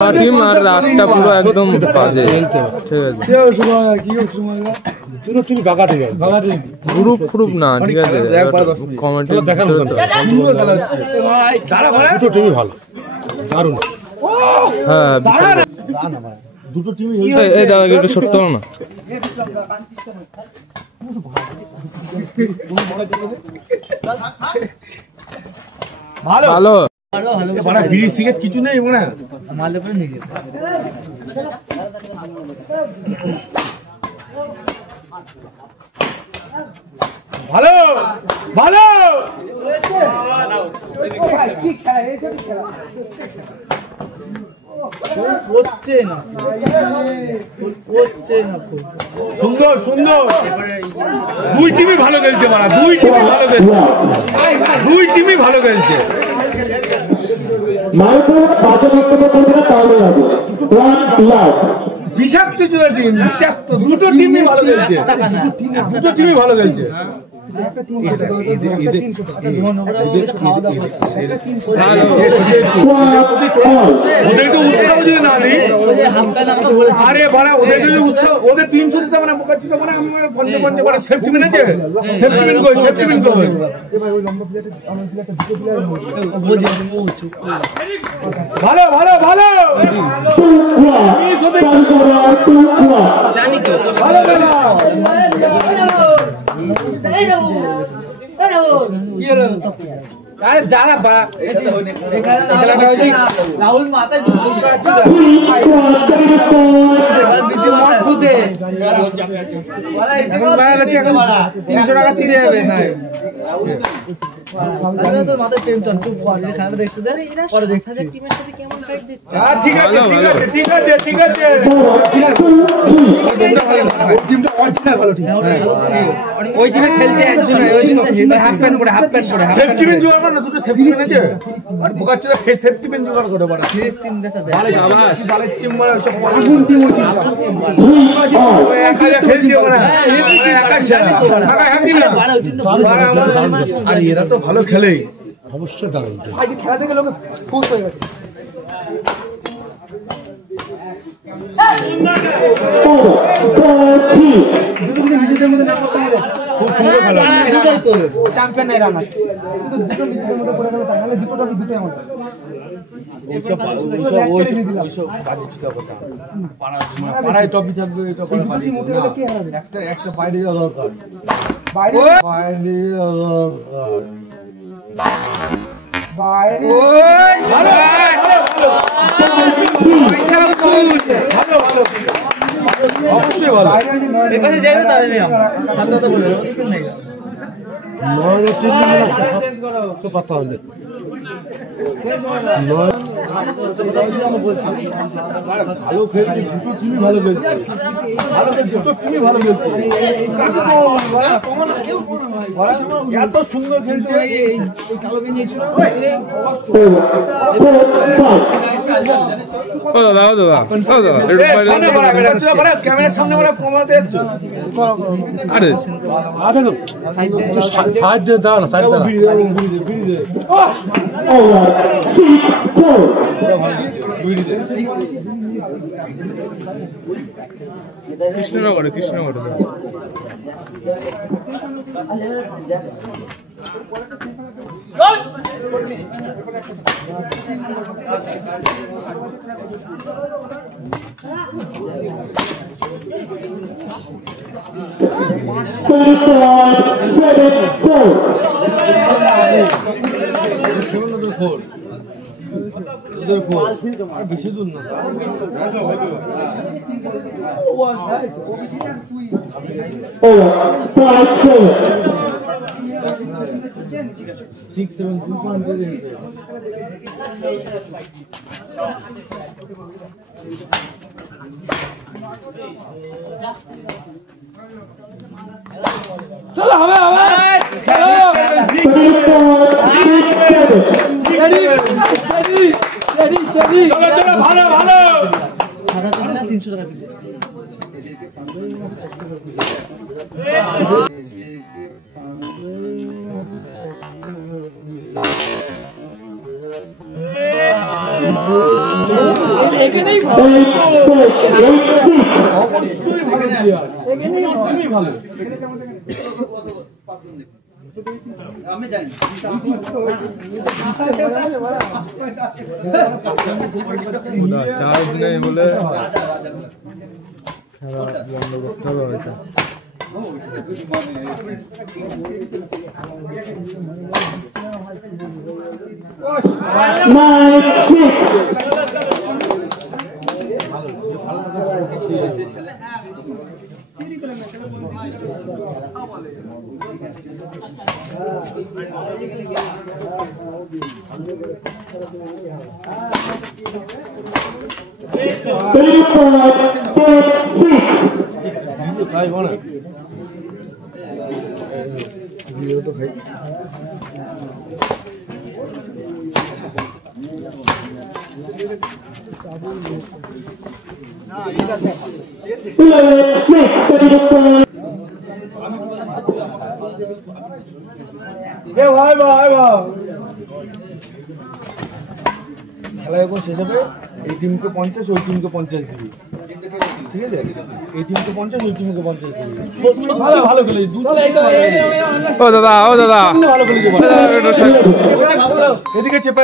Team আর রাতটা পুরো একদম বাজে। ঠিক আছে, গ্রুপ গ্রুপ না, ঠিক আছে, কমেন্টে দেখানো ভালো, দারুণ। হ্যাঁ, দুটো টিম এই দাদা একটু সত্য না, ভালো বিড়ি সিগারেট কিছু নেই মনে হয়। ভালো ভালো সুন্দর সুন্দর, দুই টিমই ভালো খেলছে, দুই টিমই ভালো খেলছে, দুই টিমই ভালো খেলছে। বিষাক্ত টিম, বিষাক্ত, দুটো টিমই ভালো খেলছে, দুটো টিমই ভালো খেলছে। ওদের একটু উৎসাহ যদি না দিই, আরে বাড়া ওদের যদি উৎসাহ, ওদের 300 দিতে মানে মোকাচ্ছি তো মানে আমি পঞ্চে মানে সেফটি মেন আছে, সেফটি মেন কই, সেফটি মেন কই। ভালো ভালো ভালো জানি তো ভালো ভালো রাহুল মাথা $300 চলে যাবে না, মাথায় টেনশন। খুব খেলাটা দেখতে দেয়, পরে দেখতে টিমের সাথে কেমন ফাইট দিচ্ছে। ঠিক আছে ঠিক আছে ঠিক আছে, টিমটা অরিজিনাল ভালো টিম, ওই টিমে খেলছে একজন, ওই হাফ প্যান্ট পরে, হাফ প্যান্ট পরে সেফটি মেন জোগাড় করে না, দুটো সেফটি মেন আছে আর বোকাচ্চোদা সেফটি মেন জোগাড় করে বড় টিম দেখা দেয়। ভালো শাবাশ, ভালো টিম বড়, সব আগুন টিম, ওই টিম ওই একা খেলছে ওরা, একা জানি তো একা হ্যান্ডি না আর এরা তো ভালো খেলে, অবশ্যই দারুণ ভাই, খেলা দেখে লোক খুশ হয়ে গেছে। নিজেদের মধ্যে খুব সুন্দর খেলা, চ্যাম্পিয়ন নাই রানার, দুটো নিজেদের মধ্যে পড়ে গেল, তাহলে দুটো ট্রফি দুটোই আমাদের। পাড়ায় ট্রফি থাকবে, একটা একটা বাইরে যাওয়া দরকার, বাইরে যাওয়া দরকার, বাইরে অবশ্যই ভালো। এপাশে যাইবে তাহলে তো কথা হলে ভালো খেলছে, দুটো টিমই ভালো খেলছে, ভালো খেলছে, দুটো টিমই ভালো খেলছে, এত সুন্দর খেলছে। ক্যামেরার সামনে আরে আরে সাইড দিয়ে দাঁড়ানো, সাইড কৃষ্ণনগরে, কৃষ্ণনগরে বেশি দূর না, 6-7 চলো হবে হবে ভালো ভালো 300 টাকা এখানেই অবশ্যই ভালো প্লেয়ার, এখানেই ভালো। আমি জানি চার্জ নেই বলে খেলা বন্ধ করতে হবে হয়তো। খেলা এখন শেষ হবে, এই টিমকে 50 ওই টিমকে 50 দিবি, ঠিক আছে? এই টিমকে 50 ওই টিমকে 50 দিবি। ভালো ভালো খেলে ও দাদা ভালো খেলে এদিকে চেপে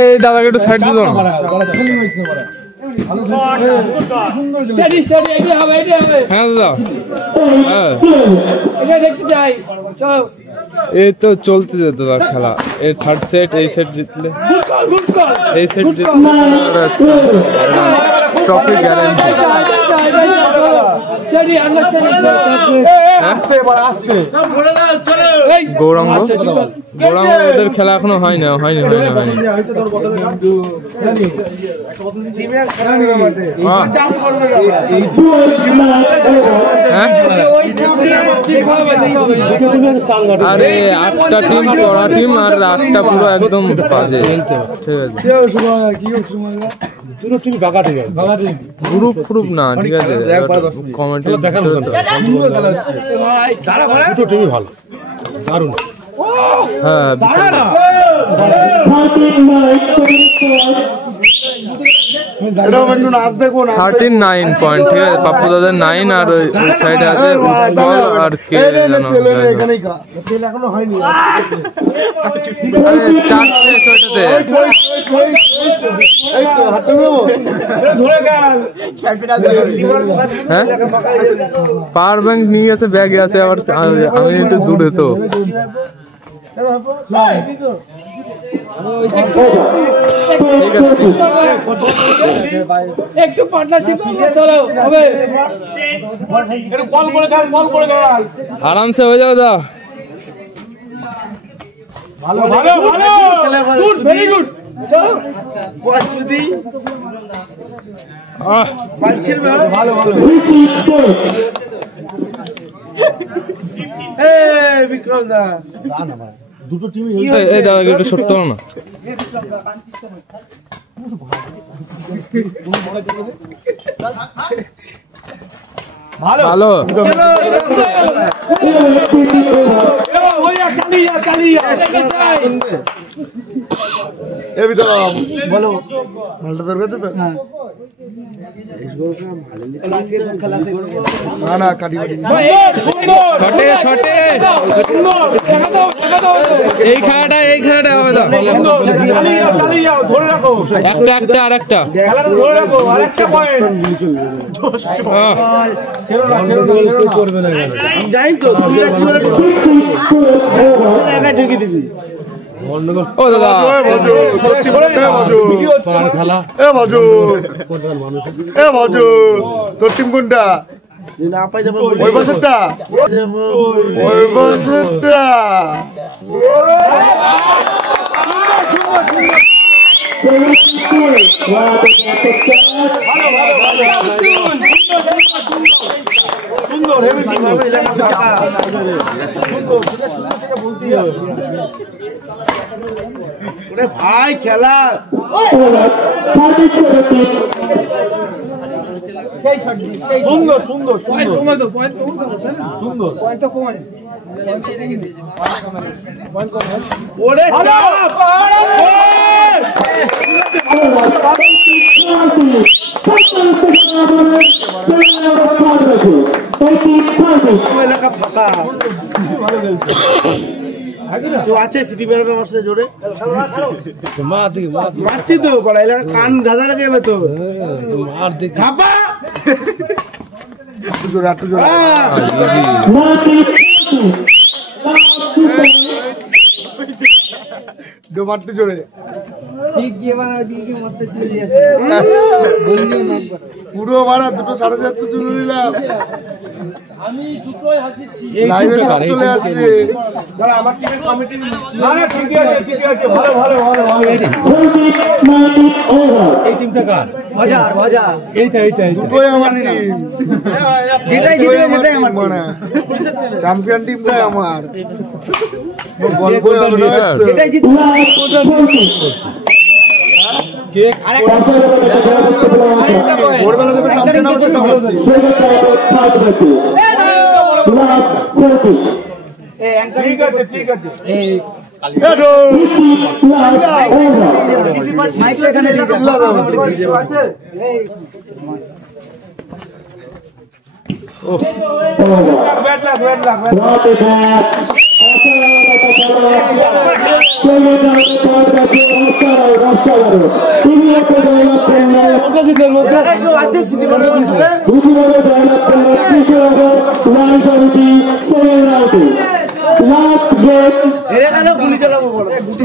এই দাদাকে একটু সাইড দিও না। হ্যাঁ দাদা, হ্যাঁ দেখতে চাই, চলো। এই তো চলতে যেত খেলা, এই থার্ড সেট, এই সেট জিতলে, এই সেট জিতলে ট্রফি গ্যারান্টি। গৌরাঙ্গদের খেলা এখনো হয়নি। আরে 8টা টিম পড়া টিম আর 8টা পুরো একদম বাজে, ঠিক আছে? গ্রুপ না, ঠিক আছে? কমেন্ট ভালো, দারুণ। হ্যাঁ 39 পয়েন্ট, ঠিক আছে? পাপ্পু দাদের 9 আর ওই সাইডে আছে উৎপল আর কে জানো, 4 শেষ ওইটাতে। হ্যাঁ পাওয়ার ব্যাংক নিয়ে গেছে, ব্যাগে আছে, আবার আমি একটু দূরে তো। একটু পার্টনারশিপ চলো হবে, আরামসে হয়ে যাবে দা। ভালো ভালো গুড, ভেরি গুড, চলো পছুদি পালছিল ভালো ভালো। এই বিক্রম দা না ভাই, দুটো টিম এই দাদা একটু সত্য না। ভালো বলো, মালটা তোর কাছে তো? না না কাটি কাটি এই খেলাটা হবে তো, একটা আর একটা যাই তো ঢেকে দিবি। ও দাদা তোর টিম কোনটা? ওই বছরটা ভাই খেলা সুন্দর সুন্দর সুন্দর সুন্দর ওরে চাপ এলাকা ফাঁকা আছে সিটি বেরোবে আমার সাথে জোরে মারছি তো কড়া এলাকা কান ধাঁধা লাগে যাবে তো খাপা জোরে একটু জোরে মারতে জোরে পুরো ভাড়া 2,750 তুলে দিলাম আমি দুটোই হাসি লাইভে সব চলে আসছে দাঁড়া আমার টিমের কমিটি না না ঠিক আছে ভালো ভালো ভালো ভালো এই টিমটা কার মজা এইটা দুটোই আমার টিম যেটাই আমার মানে চ্যাম্পিয়ন টিমটাই আমার বল করে যেটাই জিত কেক আরেকটা ভোরবেলা যখন চ্যাম্পিয়ন হবে সেটা হবে ঠিক আছে এই এটো মাইকটা এখানে দিয়ে দাও আছে এই ও ব্যাট লাগ আছে সিনেমা এরা কেন গুলি চালাবো বড় গুটি